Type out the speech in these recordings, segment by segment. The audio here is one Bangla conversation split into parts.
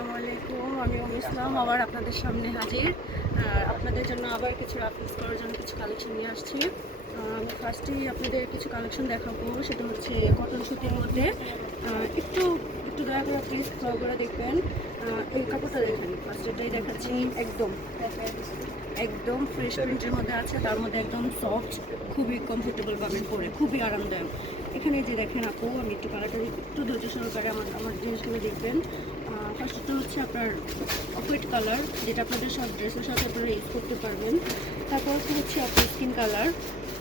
আসসালামু আলাইকুম, আমি অমি ইসলাম, আবার আপনাদের সামনে হাজির। আপনাদের জন্য আবার কিছু রাফিস করার জন্য কিছু কালেকশন নিয়ে আসছি। আমি ফার্স্টেই আপনাদের কিছু কালেকশন দেখাবো, সেটা হচ্ছে কটন সুতির মধ্যে। একটু একটু দয়া করে প্লিজ করে দেখবেন। এই কাপড়টা দেখেন ফার্স্ট এটাই দেখাচ্ছি, একদম। একদম ফ্রেশ প্রিন্টের মধ্যে আছে, তার মধ্যে একদম সফট খুবই কমফোর্টেবল পাবেন পরে, খুবই আরামদায়ক। এখানে যে দেখেন আপু, আমি একটু কালারটা একটু ধৈর্য সহকারে আমার আমার জিনিসগুলো দেখবেন। ফার্স্টটা হচ্ছে আপনার অফাইট কালার যেটা আপনাদের সব ড্রেসের সাথে আপনারা ইউজ করতে পারবেন। তারপর হচ্ছে আপনার স্কিন কালার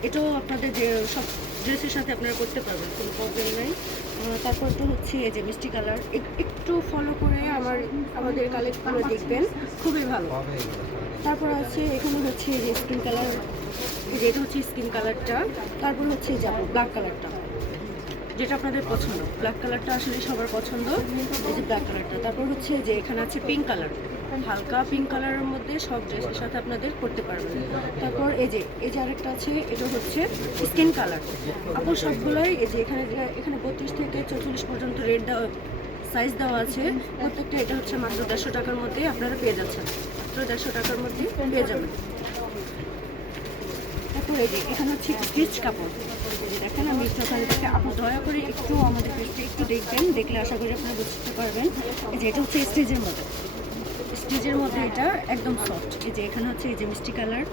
এটাও আপনাদের যে সব ড্রেসের সাথে আপনারা করতে পারবেন, কোনো প্রবলেম নেই। তারপরটা হচ্ছে এই যে মিষ্টি কালার একটু ফলো করে আমার, আমাদের কালেক্টগুলো দেখবেন। খুবই ভালো। তারপর আছে এখানে হচ্ছে যে স্কিন কালার যেটা হচ্ছে স্কিন কালারটা তারপর হচ্ছে যাব ব্ল্যাক কালারটা যেটা আপনাদের পছন্দ। ব্ল্যাক কালারটা আসলে সবার পছন্দ, এই যে ব্ল্যাক কালারটা তারপর হচ্ছে যে এখানে আছে পিঙ্ক কালার হালকা পিঙ্ক কালারের মধ্যে সব ড্রেসের সাথে আপনাদের করতে পারবেন। তারপর এই যে এই যে আরেকটা আছে, এটা হচ্ছে স্কিন কালার আপু সবগুলোই এই যে এখানে এখানে বত্রিশ থেকে চৌচল্লিশ পর্যন্ত রেট দেওয়া সাইজ দেওয়া আছে। প্রত্যেকটা এটা হচ্ছে মাত্র দেড়শো টাকার মধ্যে আপনারা পেয়ে যাচ্ছেন। মাত্র দেড়শো টাকার মধ্যে পেয়ে যাবেন। এই এখানে হচ্ছে স্টিচ কাপড়। দেখেন, আমি একটু ওখানে দেখে আপনি দয়া করে একটু আমাদের পেজটা একটু দেখবেন। দেখলে আশা করি আপনারা বুঝতে পারবেন যে এটা হচ্ছে স্টিচের মধ্যে। স্টিচের মধ্যে এটা একদম সফট এই যে এখানে হচ্ছে এই যে মিষ্টি কালার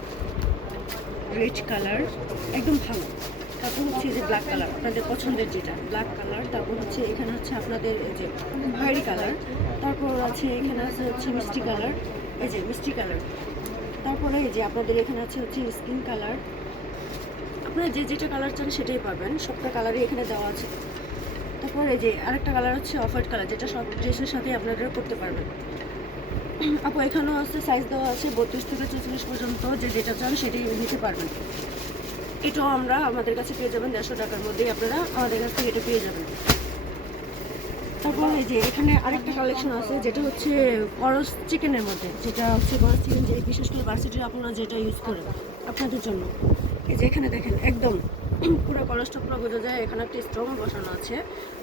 রেড কালার, একদম ভালো। তারপর হচ্ছে যে ব্ল্যাক কালার আপনাদের পছন্দের যেটা। ব্ল্যাক কালার তারপর হচ্ছে এখানে হচ্ছে আপনাদের এই যে খয়েরি কালার তারপর আছে এখানে আছে হচ্ছে মিষ্টি কালার এই যে মিষ্টি কালার তারপরে এই যে আপনাদের এখানে আছে হচ্ছে স্কিন কালার আপনারা যে যেটা কালার চান সেটাই পাবেন। সবটা কালারই এখানে দেওয়া আছে। তারপর এই যে আরেকটা কালার হচ্ছে অফ হোয়াইট কালার যেটা সব ড্রেসের সাথে আপনারা করতে পারবেন। আপু, এখানেও আছে সাইজ দেওয়া আছে, বত্রিশ থেকে চৌচল্লিশ পর্যন্ত যে যেটা চান সেটাই নিতে পারবেন। এটাও আমরা আমাদের কাছে পেয়ে যাবেন দেড়শো টাকার মধ্যেই আপনারা আমাদের কাছ থেকে এটা পেয়ে যাবেন। তারপর এই যে এখানে আরেকটা কালেকশন আছে, যেটা হচ্ছে করস চিকেনের মধ্যে, যেটা হচ্ছে করস চিকেন যে বিশেষ করে ভার্সিটির আপনারা যেটা ইউজ করেন আপনাদের জন্য। এই যে এখানে দেখেন, একদম পুরো করসটা পুরো বোঝা যায়, এখানে একটা স্ট্রং বসানো আছে,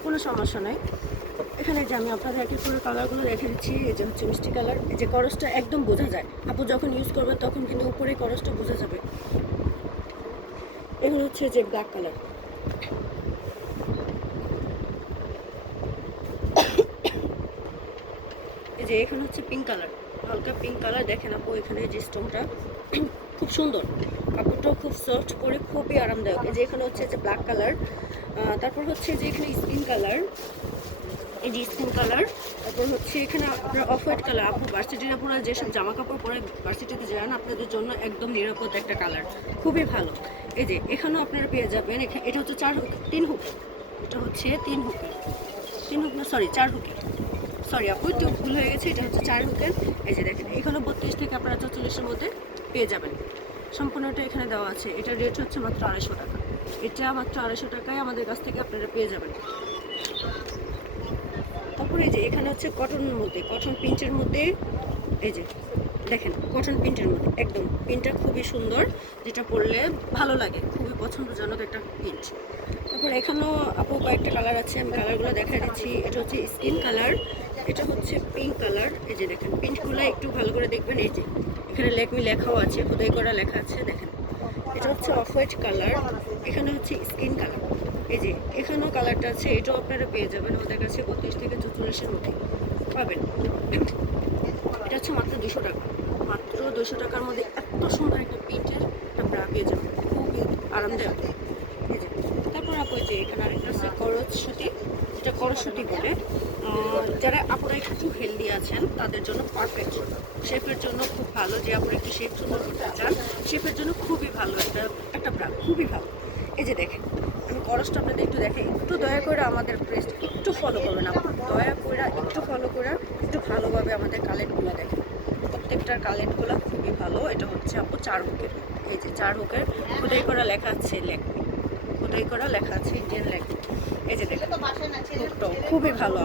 কোনো সমস্যা নাই। এখানে যে আমি আপনাদের এক এক করে কালারগুলো রেখে দিচ্ছি, এই যে হচ্ছে মিষ্টি কালার এই যে করসটা একদম বোঝা যায়। আপু যখন ইউজ করবেন তখন কিন্তু উপরে করসটা বোঝা যাবে। এগুলো হচ্ছে যে ব্ল্যাক কালার এই যে এখানে হচ্ছে পিঙ্ক কালার হালকা পিঙ্ক কালার দেখেন আপু, এখানে যে স্টোনটা খুব সুন্দর। কাপড়টাও খুব সফট পরে খুবই আরামদায়ক। এই যে এখানে হচ্ছে যে ব্ল্যাক কালার তারপর হচ্ছে যে এখানে স্কিন কালার এই যে স্কিন কালার তারপর হচ্ছে এখানে আপনার অফ হোয়াইট কালার আপু ভার্সিটির আপনারা যেসব জামা কাপড় পরে ভার্সিটিতে যান, আপনাদের জন্য একদম নিরাপদ একটা কালার খুবই ভালো। এই যে এখানেও আপনারা পেয়ে যাবেন এটা হচ্ছে চার হুক, তিন হুক। এটা হচ্ছে তিন হুকের তিন হুক না সরি চার হুকের সরি আপু, একটু ভুল হয়ে গেছে, এটা হচ্ছে চার হুকের এই যে দেখেন এখানে বত্রিশ থেকে আপনারা চল্লিশের মধ্যে পেয়ে যাবেন। সম্পূর্ণটা এখানে দেওয়া আছে। এটা রেট হচ্ছে মাত্র আড়াইশো টাকা। এটা মাত্র আড়াইশো টাকায় আমাদের কাছ থেকে আপনারা পেয়ে যাবেন। তারপরে এই যে এখানে হচ্ছে কটনের মধ্যে কটন প্রিন্টের মধ্যে, এই যে দেখেন কটন প্রিন্টের মধ্যে, একদম প্রিন্টটা খুবই সুন্দর, যেটা পরলে ভালো লাগে, খুবই পছন্দজনক একটা প্রিন্ট তারপর এখানেও আপু কয়েকটা কালার আছে, আমি কালারগুলো দেখা দিচ্ছি। এটা হচ্ছে স্কিন কালার এটা হচ্ছে পিঙ্ক কালার এই যে দেখেন প্রিন্টগুলো একটু ভালো করে দেখবেন, এই যে এখানে লেকমি লেখাও আছে, খোদাই করা লেখা আছে, দেখেন। এটা হচ্ছে অফ হোয়াইট কালার এখানে হচ্ছে স্কিন কালার এই যে এখানেও কালারটা আছে, এটাও আপনারা পেয়ে যাবেন, আমাদের কাছে বত্রিশ থেকে চৌচল্লিশের মধ্যে পাবেন। এটা হচ্ছে মাত্র দুশো টাকা। মাত্র দুশো টাকার মধ্যে এত সুন্দর একটা প্রিন্টের আপনারা পেয়ে যাবেন। খুবই আরামদায়ক। এই যে, তারপর আপু যে এখানে আরেকটা আছে করজ সুতি যেটা করজ সুতি বলে যারা আপুরা একটু হেলদি আছেন, তাদের জন্য পারফেক্ট শেফের জন্য খুব ভালো যে আপনারা একটু শেফ সুন্দর করতে চান, শেফের জন্য খুবই ভালো একটা একটা ব্রা খুবই ভালো। এই যে দেখেন, আমি করসটা আপনাদের একটু দেখে একটু দয়া করে আমাদের প্রেস একটু ফলো করবেন আপু দয়া করে একটু ফলো করে একটু ভালোভাবে আমাদের কালেন্টগুলো দেখেন। প্রত্যেকটার কালেন্টগুলো খুবই ভালো। এটা হচ্ছে আপু চার হুকের। এই যে চার হুকের খোদাই করা লেখা আছে লেখ খোদাই করা লেখা আছে ইন্ডিয়ান লেখ এই যে দেখেন খুবই ভালো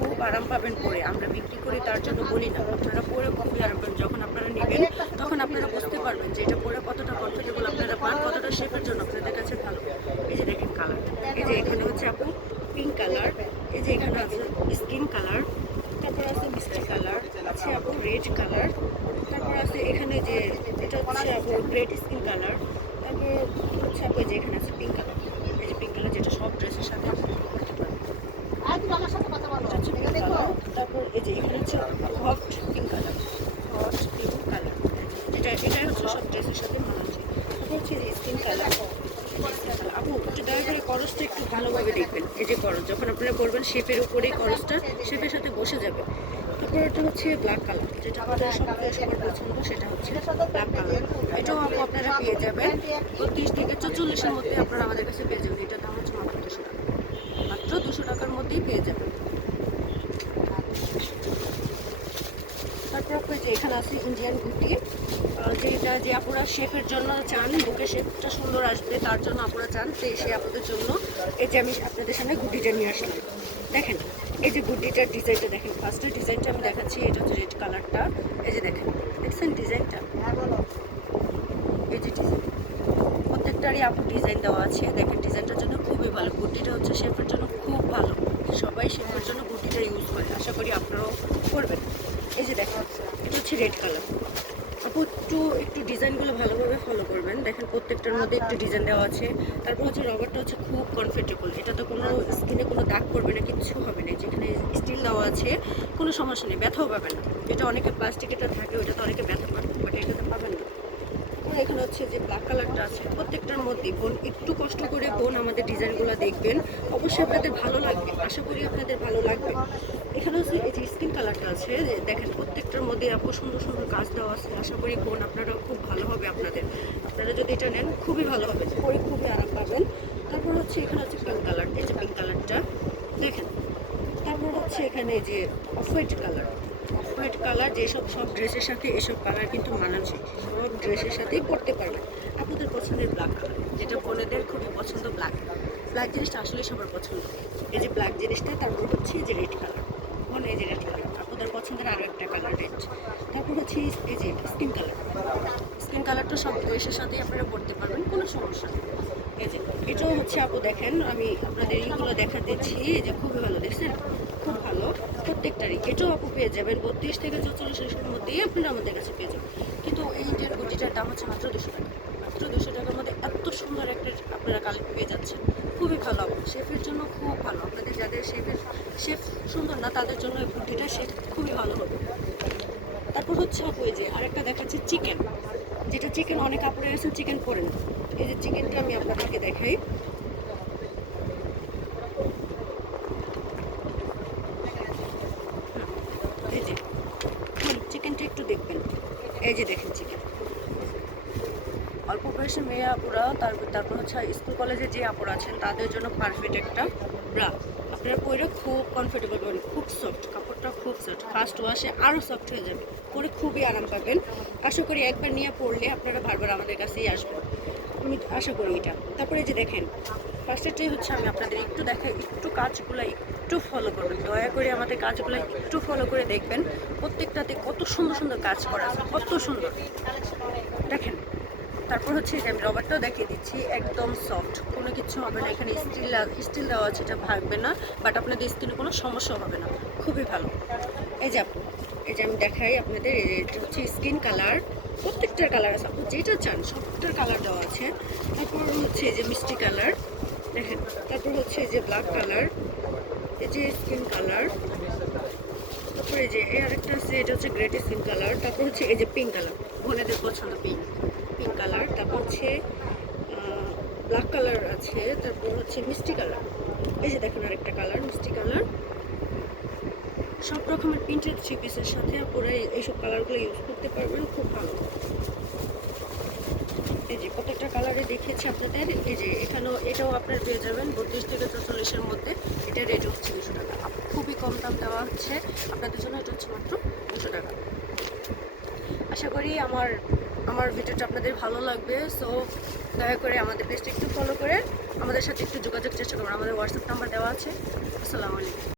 খুব আরাম পাবেন পরে। আমরা বিক্রি করি তার জন্য বলি না আপনারা পরে খুবই আরাম পাবেন যখন আপনারা নেবেন তখন আপনারা বুঝতে পারবেন যে এটা পরে কতটা কমফোর্টেবল আপনারা পান কতটা শেপের জন্য আপনাদের কাছে ভালো। এই যে দেখেন কালার এই যে এখানে হচ্ছে আপু পিঙ্ক কালার এই যে এখানে আছে স্কিন কালার তারপর আছে মিষ্টি কালার আছে আপু রেড কালার তারপর আছে এখানে যে এটা হচ্ছে আপু গ্রেট স্কিন কালার তারপর আপু যে এখানে আছে পিঙ্ক কালার এই যে পিঙ্ক কালার যেটা সব ড্রেসের সাথে আপনি করতে পারবেন colour। তারপর এই যে এখানে হচ্ছে hot pink colour hot pink colour যেটা এটাই হচ্ছে সব ড্রেসের সাথে মানাচ্ছে। তারপর হচ্ছে যে স্কিন কালার আপু একটু দয়া করে করসটা একটু ভালোভাবে দেখবেন। এই যে করস যখন আপনারা করবেন শেপের উপরেই করসটা শেপের সাথে বসে যাবে। তারপর এটা হচ্ছে ব্ল্যাক কালার যেটা আমাদের সবচেয়ে সবার পছন্দ, সেটা হচ্ছে ব্ল্যাক কালার এটাও আপু আপনারা পেয়ে যাবেন। বত্রিশ থেকে চল্লিশের মধ্যে আপনারা আমাদের কাছে পেয়ে যাবেন। এটার দাম হচ্ছে মাত্র দুশো টাকা। মাত্র দুশো টাকার মধ্যেই পেয়ে যাবেন। তারপর যে এখানে আছে ইন্ডিয়ান গুটি যেটা যে আপুরা শেফের জন্য চান, বুকে শেপটা সুন্দর আসবে, তার জন্য আপুরা চান, সেই সে আপনাদের জন্য। এই যে আমি আপনাদের সামনে গুটিটা নিয়ে আসলাম। দেখেন এই যে গুটিটার ডিজাইনটা দেখেন ফার্স্টের ডিজাইনটা আমি দেখাচ্ছি এটা হচ্ছে রেড কালারটা এই যে দেখেন দেখছেন ডিজাইনটা? এই যে ডিজাইন প্রত্যেকটারই আপু ডিজাইন দেওয়া আছে। দেখেন ডিজাইনটার জন্য খুবই ভালো। গুটিটা হচ্ছে শেফের জন্য খুব ভালো। সবাই শেফের জন্য গুটিটা ইউজ করে। আশা করি আপনারাও করবেন। এই যে দেখেন এটা হচ্ছে রেড কালার আপু একটু একটু ডিজাইনগুলো ভালোভাবে ফলো করবেন। দেখেন প্রত্যেকটার মধ্যে একটু ডিজাইন দেওয়া আছে। তারপর হচ্ছে রবারটা হচ্ছে খুব কমফোর্টেবল এটা তো কোনো স্কিনে কোনো দাগ পড়বে না, কিচ্ছু হবে না। যেখানে স্টিল দেওয়া আছে, কোনো সমস্যা নেই, ব্যথাও পাবেন না। যেটা অনেকে প্লাস্টিকেটা থাকে ওটা তো অনেকে ব্যথা পাবে বাট এটাতে পাবেন না। এখানে হচ্ছে যে ব্ল্যাক কালারটা আছে, প্রত্যেকটার মধ্যে বোন একটু কষ্ট করে বোন আমাদের ডিজাইনগুলো দেখবেন, অবশ্যই আপনাদের ভালো লাগবে, আশা করি আপনাদের ভালো লাগবে। এখানে হচ্ছে এই যে স্কিন কালারটা আছে দেখেন প্রত্যেকটার মধ্যে আপু সুন্দর সুন্দর কাজ দেওয়া আছে, আশা করি বোন আপনারা খুব ভালো হবে আপনাদের। আপনারা যদি এটা নেন, খুবই ভালো হবে পরে খুবই আরাম পাবেন। তারপর হচ্ছে এখানে হচ্ছে পিঙ্ক কালার এই যে পিঙ্ক কালারটা দেখেন। তারপর হচ্ছে এখানে যে white colour off white colour যেসব সব ড্রেসের সাথে এসব কালার কিন্তু মানাচ্ছে, সব ড্রেসের সাথেই পরতে পারবেন আপনাদের পছন্দের ব্ল্যাক কালার যেটা বোনেদের খুবই পছন্দ ব্ল্যাক ব্ল্যাক জিনিসটা আসলে সবার পছন্দ। এই যে ব্ল্যাক জিনিসটা তারপর হচ্ছে এই যে রেড কালার বোন এই যে রেড কালার আপনাদের পছন্দের আরও একটা কালার রেড তারপর হচ্ছে এই যে স্কিন কালার স্কিন কালারটা সব ড্রেসের সাথেই আপনারা পরতে পারবেন, কোনো সমস্যা নেই। এটাও হচ্ছে আপু দেখেন, আমি আপনাদের এইগুলো দেখা দিচ্ছি, এই যে খুবই ভালো, দেখছেন? খুব ভালো। প্রত্যেকটারই এটাও আপু পেয়ে যাবেন। বত্রিশ থেকে চৌচল্লিশের মধ্যেই আপনারা আমাদের কাছে পেয়ে যাবেন। কিন্তু এই ইন্ডিয়ান গুটিটার দাম হচ্ছে মাত্র দুশো টাকা। মাত্র দুশো টাকার মধ্যে এত সুন্দর একটা আপনারা কালেক্ট পেয়ে যাচ্ছেন। খুবই ভালো শেফের জন্য খুব ভালো। আপনাদের যাদের শেফের, শেফ সুন্দর না, তাদের জন্য এই গুটিটা শেফ খুবই ভালো হবে। তারপর হচ্ছে আপু, এই যে আরেকটা দেখাচ্ছে, চিকেন। যেটা চিকেন অনেক আপুরে আছে, চিকেন পরে না। এই যে চিকেনটা আমি আপনাদেরকে দেখাই হুম, এই যে চিকেনটা একটু দেখবেন এই যে দেখেন চিকেন অল্প বয়সী মেয়ে আপুরা তারপর তারপর হচ্ছে স্কুল কলেজে যে আপুরা আছেন, তাদের জন্য পারফেক্ট একটা ব্রা আপনারা পরে খুব কমফোর্টেবল পাবেন খুব সফট কাপড়টা খুব সফট ফার্স্ট ওয়াশে আরও সফট হয়ে যাবে। পরে খুবই আরাম পাবেন। আশা করি একবার নিয়ে পড়লে আপনারা বারবার আমাদের কাছেই আসবেন। আমি আশা করি এটা। তারপরে যে দেখেন ফার্স্টেরটাই হচ্ছে আমি আপনাদের একটু দেখাই, একটু কাজগুলো একটু ফলো করবেন। দয়া করে আমাদের কাজগুলো একটু ফলো করে দেখবেন। প্রত্যেকটাতে কত সুন্দর সুন্দর কাজ করা আছে, কত সুন্দর। দেখেন তারপর হচ্ছে যে আমি রবারটাও দেখিয়ে দিচ্ছি, একদম সফট কোনো কিছু হবে না, এখানে স্টিল স্টিল দেওয়া আছে, এটা ভাগবে না বাট আপনাদের স্কিনে কোনো সমস্যা হবে না। খুবই ভালো। এই যে আপু, এই যে আমি দেখাই আপনাদের এটা হচ্ছে স্কিন কালার প্রত্যেকটার কালার আছে আপনি যেটা চান, সবটার কালার দেওয়া আছে। তারপর হচ্ছে এই যে মিষ্টি কালার দেখেন। তারপর হচ্ছে এই যে ব্ল্যাক কালার এই যে স্কিন কালার তারপরে এই যে, এই আরেকটা আছে, এটা হচ্ছে গ্রেট স্কিন কালার তারপর হচ্ছে এই যে পিঙ্ক কালার বোনেদের পছন্দ পিঙ্ক পিঙ্ক কালার তারপর হচ্ছে ব্ল্যাক কালার আছে, তারপর হচ্ছে মিষ্টি কালার এই যে দেখেন আরেকটা কালার মিষ্টি কালার সব রকমের প্রিন্টেড থ্রি পিসের সাথে আপনারা এইসব কালারগুলো ইউজ করতে পারবেন, খুব ভালো। এই যে প্রত্যেকটা কালারে দেখিয়েছি আপনাদের, এই যে এখানেও এটাও আপনার পেয়ে যাবেন, বত্রিশ থেকে চল্লিশের মধ্যে। এটা রেট হচ্ছে দুশো টাকা। খুবই কম দাম দেওয়া হচ্ছে। আপনাদের জন্য এটা হচ্ছে মাত্র দুশো টাকা। আশা করি আমার আমার ভিডিওটা আপনাদের ভালো লাগবে সো দয়া করে আমাদের পেজটা একটু ফলো করে আমাদের সাথে একটু যোগাযোগ চেষ্টা করুন। আমাদের হোয়াটসঅ্যাপ নাম্বার দেওয়া আছে। আসসালামু আলাইকুম।